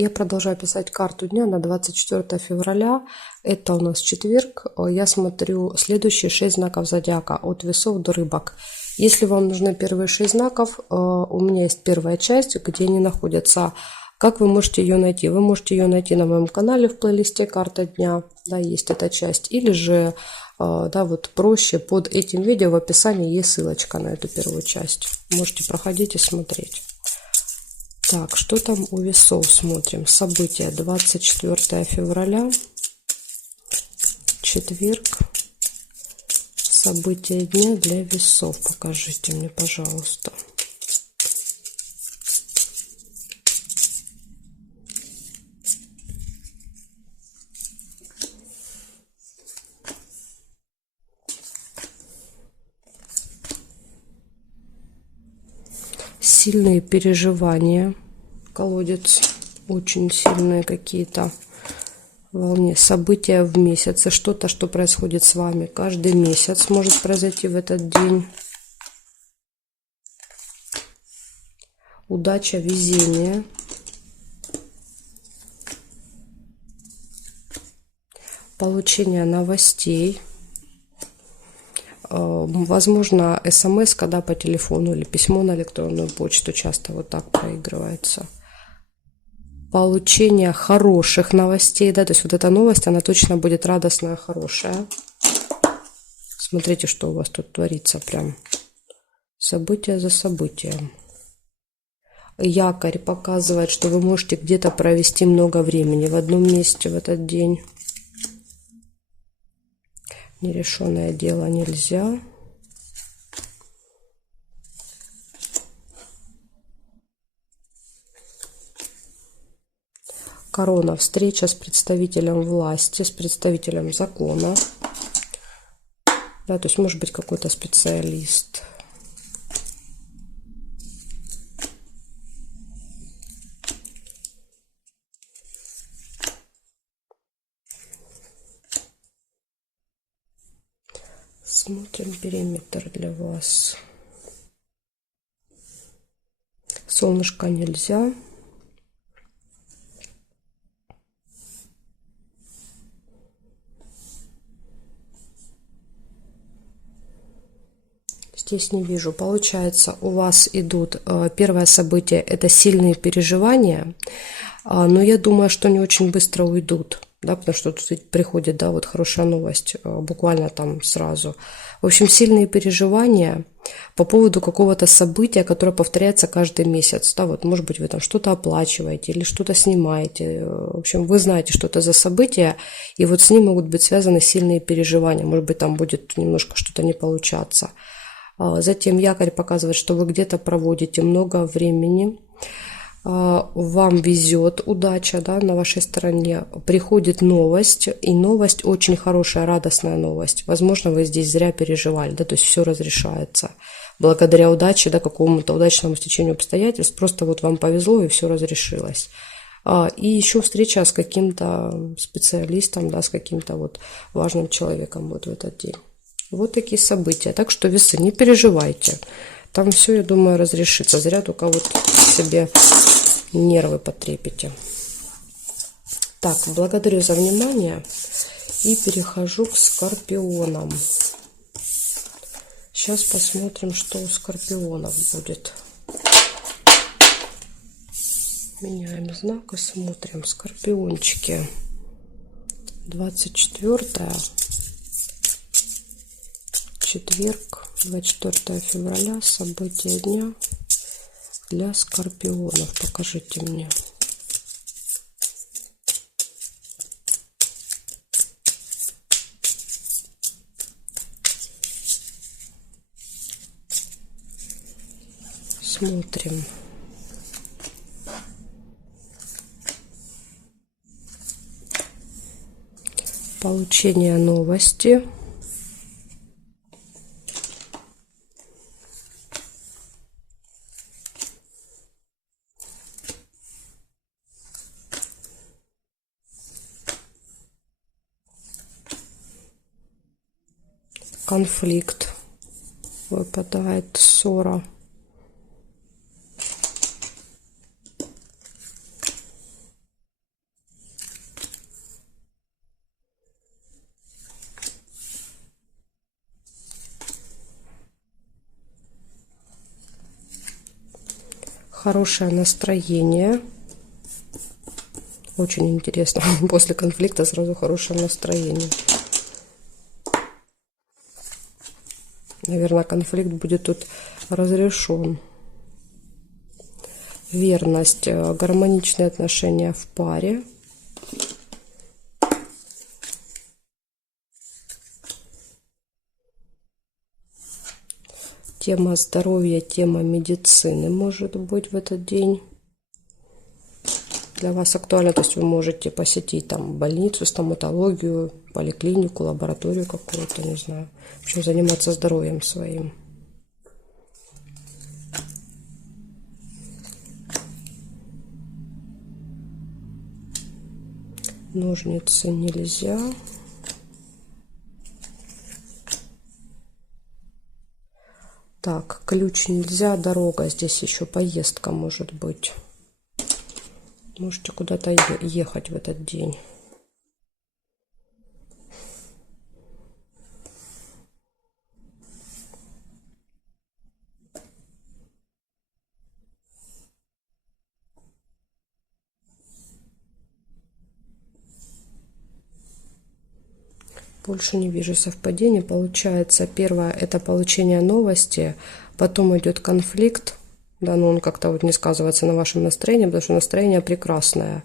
Я продолжаю писать карту дня на 24 февраля. Это у нас четверг. Я смотрю следующие 6 знаков зодиака от весов до рыбок. Если вам нужны первые 6 знаков, у меня есть первая часть, где они находятся. Как вы можете ее найти? Вы можете ее найти на моем канале в плейлисте «Карта дня». Да, есть эта часть. Или же, да, вот проще, под этим видео в описании есть ссылочка на эту первую часть. Можете проходить и смотреть. Так, что там у весов? Смотрим. События 24 февраля, четверг. События дня для весов. Покажите мне, пожалуйста. Сильные переживания. Колодец. Очень сильные какие-то волне. События в месяце. Что-то, что происходит с вами каждый месяц, может произойти в этот день. Удача, везение. Получение новостей. Возможно, смс, когда по телефону, или письмо на электронную почту, часто вот так проигрывается. Получение хороших новостей, да, то есть вот эта новость, она точно будет радостная, хорошая. Смотрите, что у вас тут творится прям. Событие за событием. Якорь показывает, что вы можете где-то провести много времени в одном месте в этот день. Нерешенное дело нельзя. Корона. Встреча с представителем власти, с представителем закона. Да, то есть может быть какой-то специалист. Смотрим периметр для вас. Солнышко нельзя. Здесь не вижу. Получается, у вас идут первое событие, это сильные переживания, но я думаю, что они очень быстро уйдут, да, потому что тут приходит, да, вот хорошая новость, буквально там сразу. В общем, сильные переживания по поводу какого-то события, которое повторяется каждый месяц, да, вот, может быть, вы там что-то оплачиваете или что-то снимаете, в общем, вы знаете, что это за событие, и вот с ним могут быть связаны сильные переживания, может быть, там будет немножко что-то не получаться. Затем якорь показывает, что вы где-то проводите много времени, вам везет, удача, да, на вашей стороне, приходит новость, и новость очень хорошая, радостная новость. Возможно, вы здесь зря переживали, да, то есть все разрешается. Благодаря удаче, да, какому-то удачному стечению обстоятельств, просто вот вам повезло, и все разрешилось. И еще встреча с каким-то специалистом, да, с каким-то вот важным человеком вот в этот день. Вот такие события. Так что, весы, не переживайте. Там все, я думаю, разрешится. Зря только вот себе нервы потрепите. Так, благодарю за внимание. И перехожу к скорпионам. Сейчас посмотрим, что у скорпионов будет. Меняем знак и смотрим. Скорпиончики. 24 четверг, 24 февраля, события дня для скорпионов. Покажите мне. Смотрим. Получение новости. Конфликт. Выпадает ссора. хорошее настроение. Очень интересно. После конфликта сразу хорошее настроение. Наверное, конфликт будет тут разрешен. Верность, гармоничные отношения в паре. Тема здоровья, тема медицины может быть в этот день для вас актуальна. То есть вы можете посетить там больницу, стоматологию, поликлинику, лабораторию какую-то, не знаю. В общем, заниматься здоровьем своим. Ножницы нельзя. Так, ключ нельзя, дорога. Здесь еще поездка может быть. Можете куда-то ехать в этот день. Больше не вижу совпадений. Получается, первое — это получение новости, потом идет конфликт, да, но он как-то вот не сказывается на вашем настроении, потому что настроение прекрасное.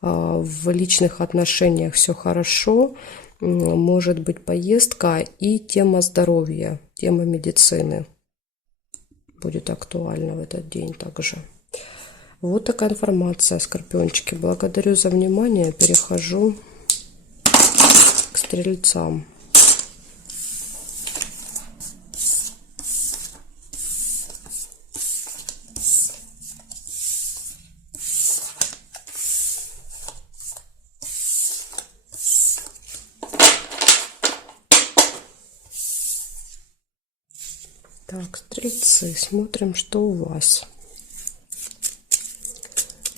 В личных отношениях все хорошо, может быть поездка и тема здоровья, тема медицины будет актуальна в этот день также. Вот такая информация, скорпиончики. Благодарю за внимание. Перехожу к стрельцам. Так, стрельцы, смотрим, что у вас.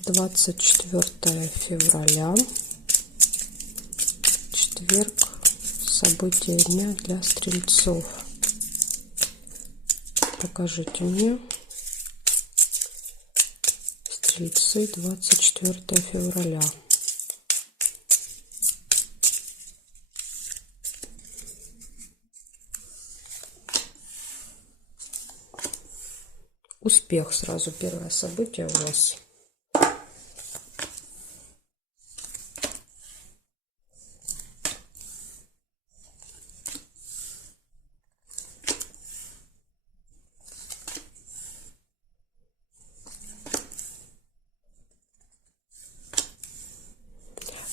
24 февраля, четверг, события дня для стрельцов. Покажите мне. Стрельцы, 24 февраля. Успех сразу, первое событие у вас.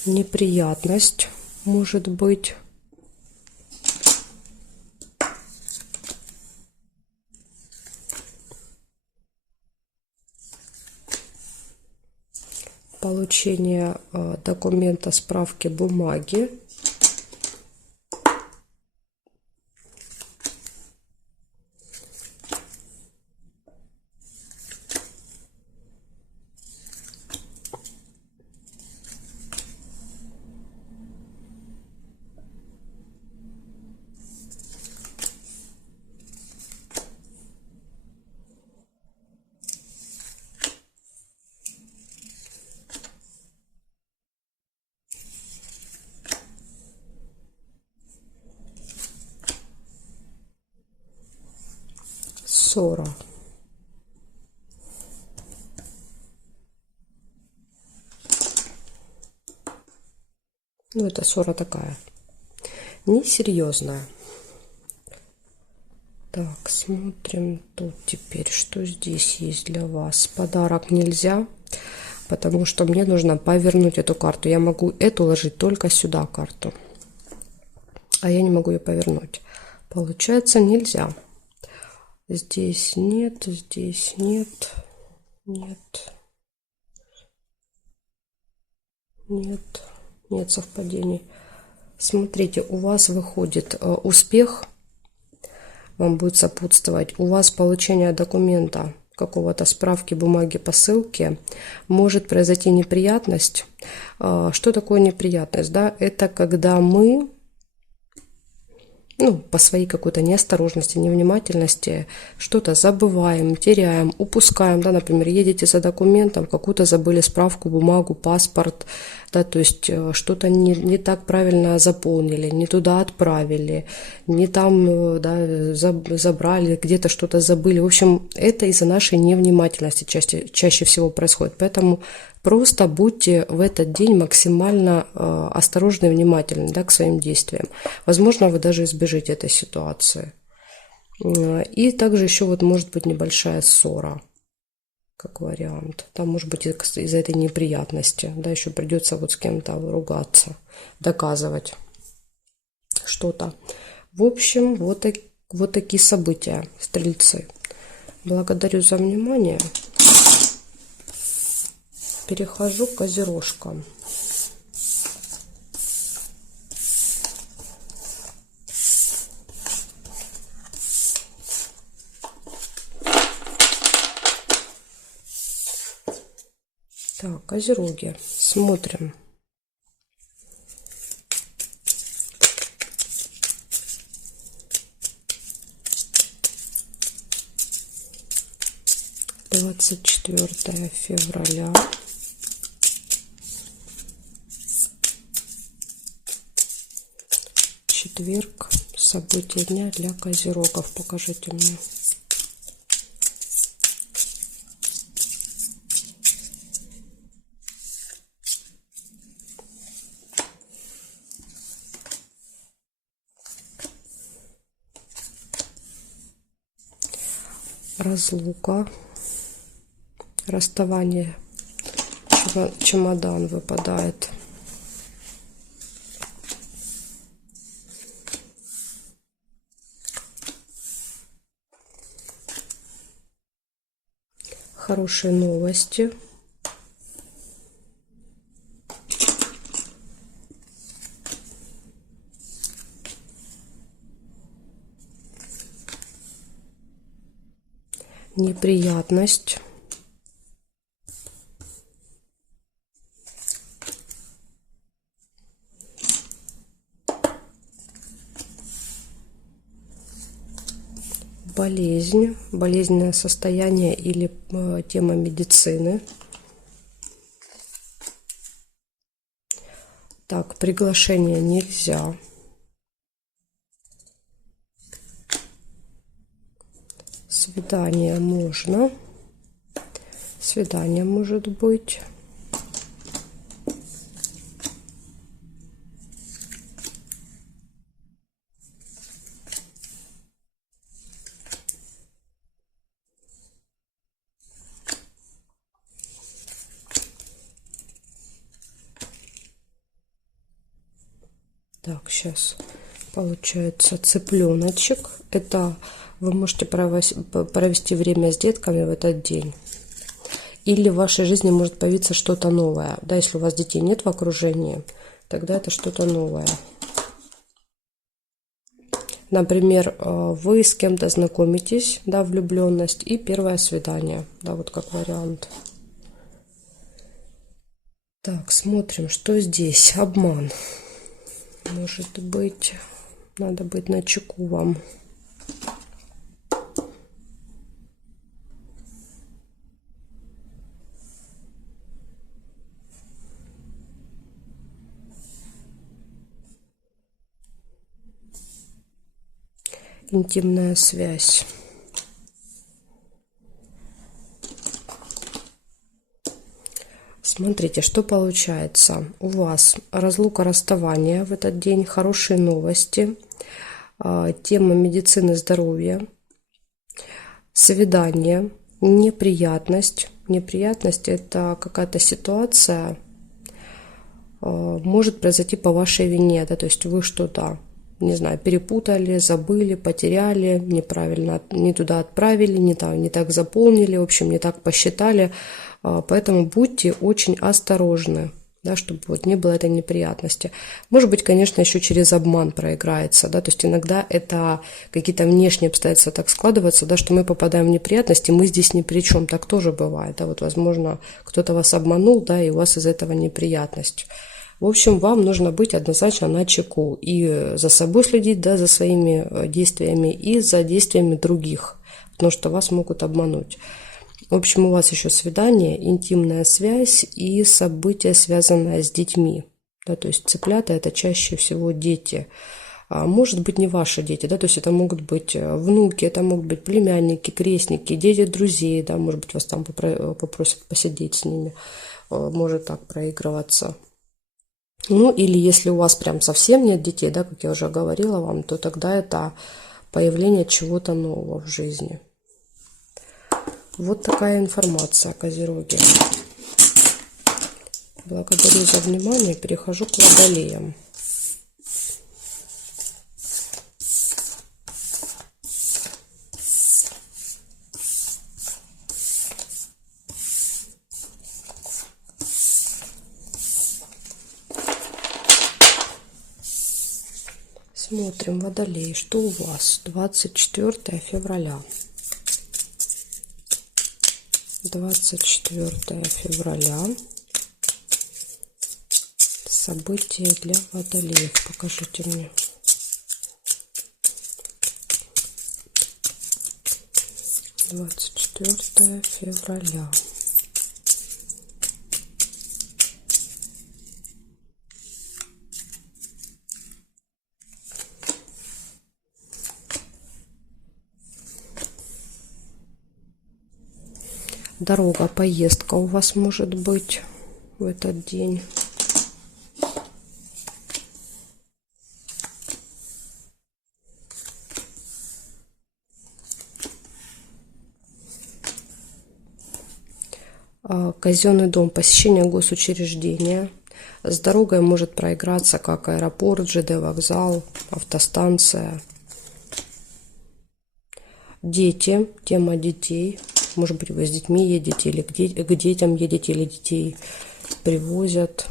Неприятность может быть. Получение документа, справки, бумаги. Ссора. Ну, это ссора такая несерьезная. Так, смотрим тут теперь, что здесь есть для вас. Подарок нельзя, потому что мне нужно повернуть эту карту. Я могу эту ложить только сюда карту, а я не могу ее повернуть. Получается, нельзя. Здесь нет, здесь нет, нет, нет, нет совпадений. Смотрите, у вас выходит успех, вам будет сопутствовать. У вас получение документа, какого-то справки, бумаги, посылки. Может произойти неприятность. Что такое неприятность? Да? Это когда мы ну, по своей какой-то неосторожности, невнимательности что-то забываем, теряем, упускаем, да, например, едете за документом, какую-то забыли справку, бумагу, паспорт, да, то есть что-то не так правильно заполнили, не туда отправили, не там, да, забрали, где-то что-то забыли. В общем, это из-за нашей невнимательности чаще всего происходит. Поэтому просто будьте в этот день максимально осторожны и внимательны, да, к своим действиям. Возможно, вы даже избежите этой ситуации. И также еще вот может быть небольшая ссора, как вариант. Там может быть из-за этой неприятности, да, еще придется вот с кем-то ругаться, доказывать что-то. В общем, вот такие события, стрельцы. Благодарю за внимание. Перехожу к козерожкам. Так, козероги. Смотрим. Двадцать 24 февраля. Четверг. События дня для козерогов. Покажите мне. Разлука. Расставание. Чемодан выпадает. Хорошие новости. Неприятность. Болезнь, болезненное состояние или тема медицины. Так, приглашение нельзя. Свидание можно. Свидание может быть. Так, сейчас получается цыпленочек. Это вы можете провести время с детками в этот день. Или в вашей жизни может появиться что-то новое. Да, если у вас детей нет в окружении, тогда это что-то новое. Например, вы с кем-то знакомитесь, да, влюбленность, и первое свидание, да, вот как вариант. Так, смотрим, что здесь. Обман. Может быть, надо быть начеку вам. Интимная связь. Смотрите, что получается. У вас разлука, расставание в этот день, хорошие новости, тема медицины, здоровья, свидание, неприятность. Неприятность – это какая-то ситуация, может произойти по вашей вине, да, то есть вы что-то, не знаю, перепутали, забыли, потеряли, неправильно, не туда отправили, не так заполнили, в общем, не так посчитали. Поэтому будьте очень осторожны, да, чтобы вот не было этой неприятности. Может быть, конечно, еще через обман проиграется, да, то есть иногда это какие-то внешние обстоятельства так складываются, да, что мы попадаем в неприятности, мы здесь ни при чем, так тоже бывает, да, вот, возможно, кто-то вас обманул, да, и у вас из этого неприятность. В общем, вам нужно быть однозначно начеку и за собой следить, да, за своими действиями и за действиями других, потому что вас могут обмануть. В общем, у вас еще свидание, интимная связь и события, связанные с детьми. Да, то есть цыплята – это чаще всего дети. Может быть, не ваши дети, да, то есть это могут быть внуки, это могут быть племянники, крестники, дети друзей, да, может быть, вас там попросят посидеть с ними, может так проигрываться. Ну, или если у вас прям совсем нет детей, да, как я уже говорила вам, то тогда это появление чего-то нового в жизни. Вот такая информация, козероги. Благодарю за внимание. Перехожу к водолеям. Смотрим, водолей, что у вас? 24 февраля. 24 февраля. События для водолеев. Покажите мне. Двадцать 24 февраля. Дорога, поездка у вас может быть в этот день. Казенный дом, посещение госучреждения. С дорогой может проиграться как аэропорт, ЖД вокзал, автостанция. Дети, тема детей. Может быть, вы с детьми едете, или к детям едете, или детей привозят.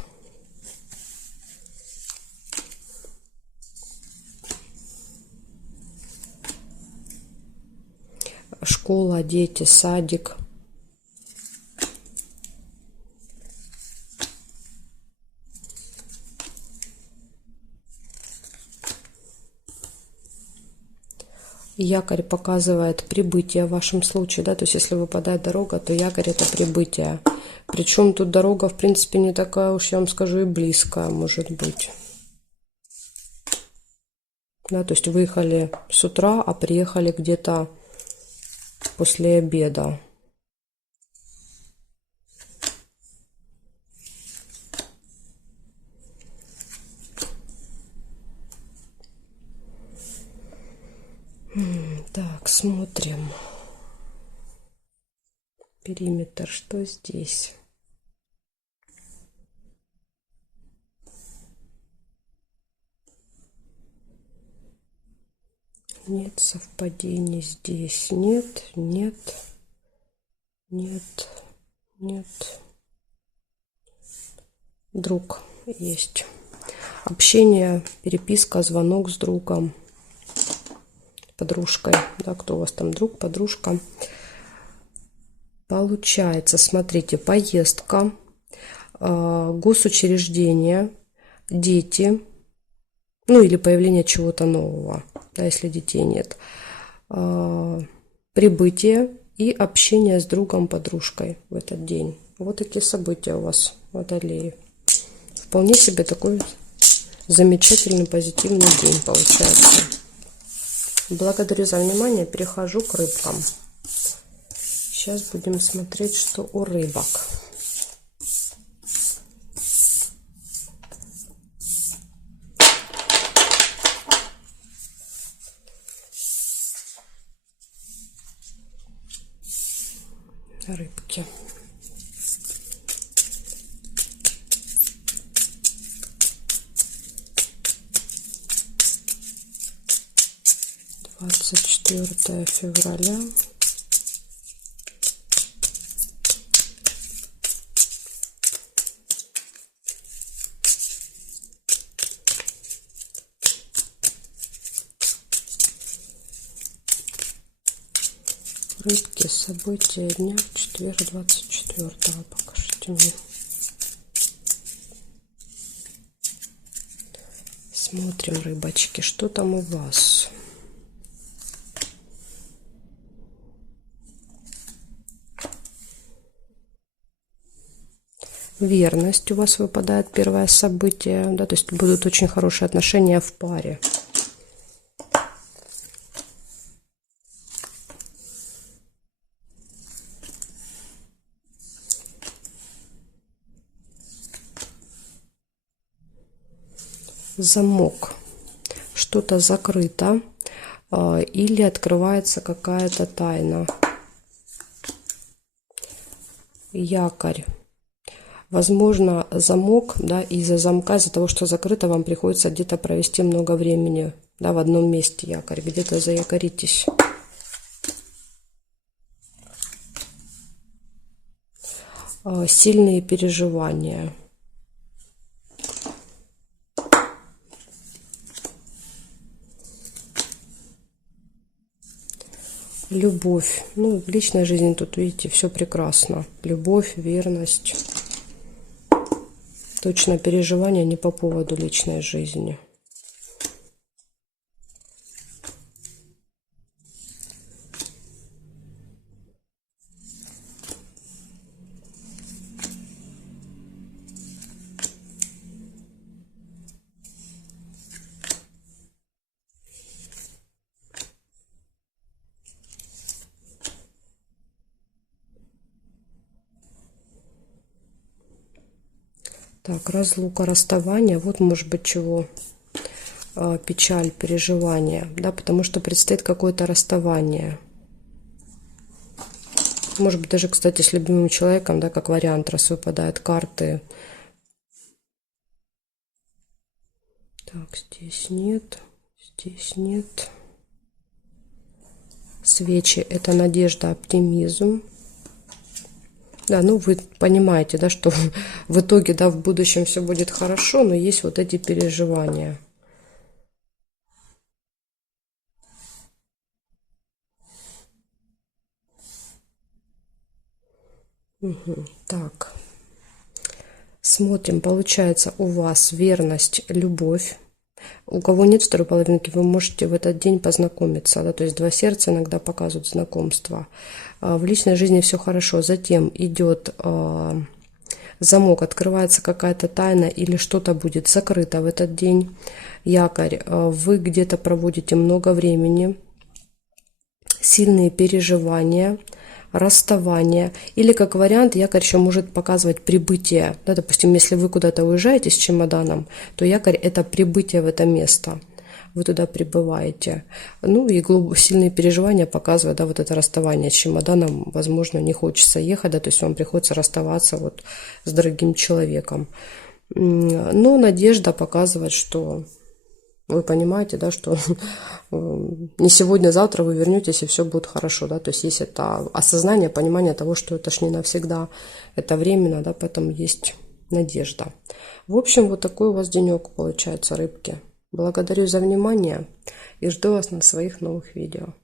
Школа, дети, садик. Якорь показывает прибытие в вашем случае, да, то есть если выпадает дорога, то якорь это прибытие. Причем тут дорога, в принципе, не такая уж, я вам скажу, и близкая, может быть. Да, то есть выехали с утра, а приехали где-то после обеда. Так, смотрим. Периметр, что здесь? Нет совпадений здесь. Нет, нет, нет, нет. Друг есть. Общение, переписка, звонок с другом, подружкой. Да, кто у вас там, друг, подружка. Получается, смотрите, поездка, госучреждение, дети, ну или появление чего-то нового, да, если детей нет, прибытие и общение с другом, подружкой в этот день. Вот такие события у вас, водолеи. Вполне себе такой замечательный, позитивный день получается. Благодарю за внимание. Перехожу к рыбкам. Сейчас будем смотреть, что у рыбок. Рыбки. Двадцать 24 февраля. Рыбки, события дня, четверг 24-го, покажите мне. Смотрим, рыбочки, что там у вас. Верность у вас выпадает, первое событие, да, то есть будут очень хорошие отношения в паре. Замок. Что-то закрыто или открывается какая-то тайна. Якорь. Возможно, замок, да, из-за замка, из-за того, что закрыто, вам приходится где-то провести много времени, да, в одном месте якорь, где-то заякоритесь. Сильные переживания. Любовь. Ну, в личной жизни тут, видите, все прекрасно. Любовь, верность. Точно переживания не по поводу личной жизни. Так, разлука, расставание. Вот может быть чего. Печаль, переживания, да, потому что предстоит какое-то расставание. Может быть, даже, кстати, с любимым человеком, да, как вариант, раз выпадают карты. Так, здесь нет, здесь нет. Свечи – это надежда, оптимизм. Да, ну вы понимаете, да, что в итоге, да, в будущем все будет хорошо, но есть вот эти переживания. Угу. Так, смотрим, получается у вас верность, любовь. У кого нет второй половинки, вы можете в этот день познакомиться, да, то есть два сердца иногда показывают знакомство. В личной жизни все хорошо, затем идет замок, открывается какая-то тайна или что-то будет закрыто в этот день. Якорь, вы где-то проводите много времени, сильные переживания, расставание, или как вариант якорь еще может показывать прибытие, да, допустим, если вы куда-то уезжаете с чемоданом, то якорь это прибытие в это место, вы туда прибываете. Ну и сильные переживания показывают, да, вот это расставание с чемоданом, возможно, не хочется ехать, да, то есть вам приходится расставаться вот с дорогим человеком, но надежда показывает, что вы понимаете, да, что не сегодня, завтра вы вернетесь и все будет хорошо, да, то есть есть это осознание, понимание того, что это ж не навсегда, это временно, да, поэтому есть надежда. В общем, вот такой у вас денек получается, рыбки. Благодарю за внимание и жду вас на своих новых видео.